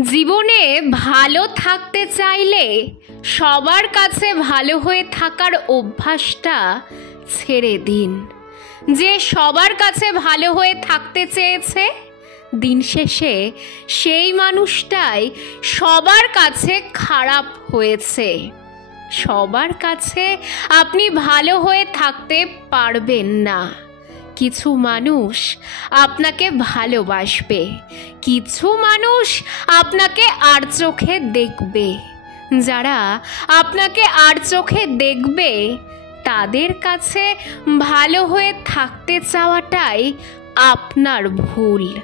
জীবনে ভালো থাকতে চাইলে সবার কাছে ভালো হয়ে থাকার অভ্যাসটা ছেড়ে দিন। যে সবার কাছে ভালো হয়ে থাকতে চেয়েছে, দিন শেষে সেই মানুষটাই সবার কাছে খারাপ হয়েছে। সবার কাছে আপনি ভালো হয়ে থাকতে পারবেন না। কিছু মানুষ আপনাকে ভালোবাসবে, কিছু মানুষ আপনাকে আর চোখে দেখবে। যারা আপনাকে আর চোখে দেখবে তাদের কাছে ভালো হয়ে থাকতে চাওয়াটাই আপনার ভুল।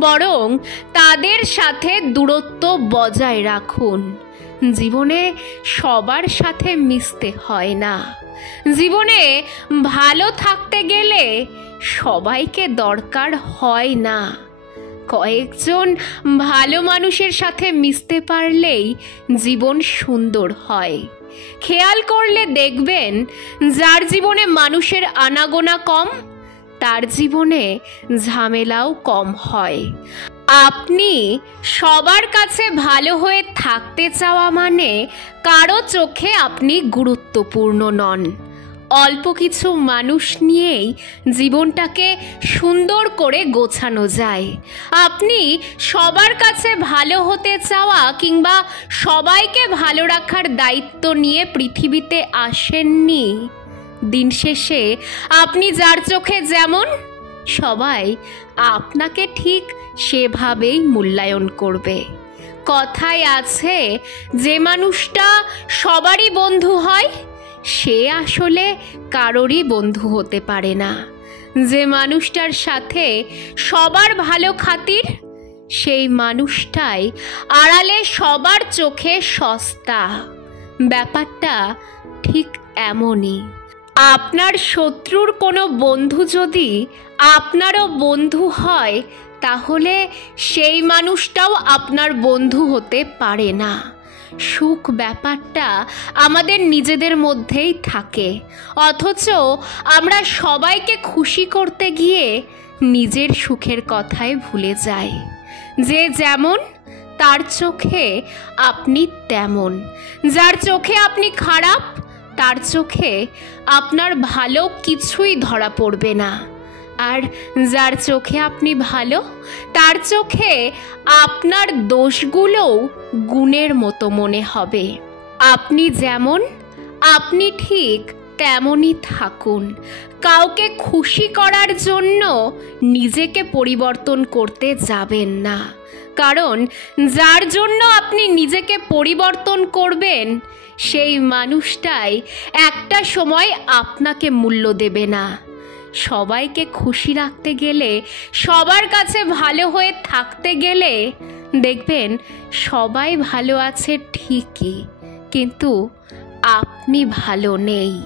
বরং তাদের সাথে দূরত্ব বজায় রাখুন। জীবনে সবার সাথে মিশতে হয় না। জীবনে ভালো থাকতে গেলে সবাইকে দরকার হয় না। কয়েকজন ভালো মানুষের সাথে মিশতে পারলেই জীবন সুন্দর হয়। খেয়াল করলে দেখবেন, যার জীবনে মানুষের আনাগোনা কম, তার জীবনে ঝামেলাও কম হয়। আপনি সবার কাছে ভালো হয়ে থাকতে চাওয়া মানে কারো চোখে আপনি গুরুত্বপূর্ণ নন। অল্প কিছু মানুষ নিয়েই জীবনটাকে সুন্দর করে গোছানো যায়। আপনি সবার কাছে ভালো হতে চাওয়া কিংবা সবাইকে ভালো রাখার দায়িত্ব নিয়ে পৃথিবীতে আসেননি। দিন শেষে আপনি যার চোখে যেমন, সবাই আপনাকে ঠিক সেভাবেই মূল্যায়ন করবে। কথায় আছে, যে মানুষটা সবারই বন্ধু হয় সে আসলে কারোরই বন্ধু হতে পারে না। যে মানুষটার সাথে সবার ভালো খাতির, সেই মানুষটাই আড়ালে সবার চোখে সস্তা। ব্যাপারটা ঠিক এমনই। আপনার শত্রুর কোনো বন্ধু যদি আপনারও বন্ধু হয়, তাহলে সেই মানুষটাও আপনার বন্ধু হতে পারে না। সুখ ব্যাপারটা আমাদের নিজেদের মধ্যেই থাকে, অথচ আমরা সবাইকে খুশি করতে গিয়ে নিজের সুখের কথাই ভুলে যাই। যে যেমন তার চোখে আপনি তেমন। যার চোখে আপনি খারাপ, তার চোখে আপনার ভালো কিছুই ধরা পড়বে না। আর যার চোখে আপনি ভালো, তার চোখে আপনার দোষগুলোও গুণের মতো মনে হবে। আপনি যেমন, আপনি ঠিক তেমনই থাকুন। কাউকে খুশি করার জন্য নিজেকে পরিবর্তন করতে যাবেন না। কারণ যার জন্য আপনি নিজেকে পরিবর্তন করবেন, সেই মানুষটাই একটা সময় আপনাকে মূল্য দেবে না। সবাইকে খুশি রাখতে গেলে, সবার কাছে ভালো হয়ে থাকতে গেলে দেখবেন সবাই ভালো আছে ঠিকই, কিন্তু আপনি ভালো নেই।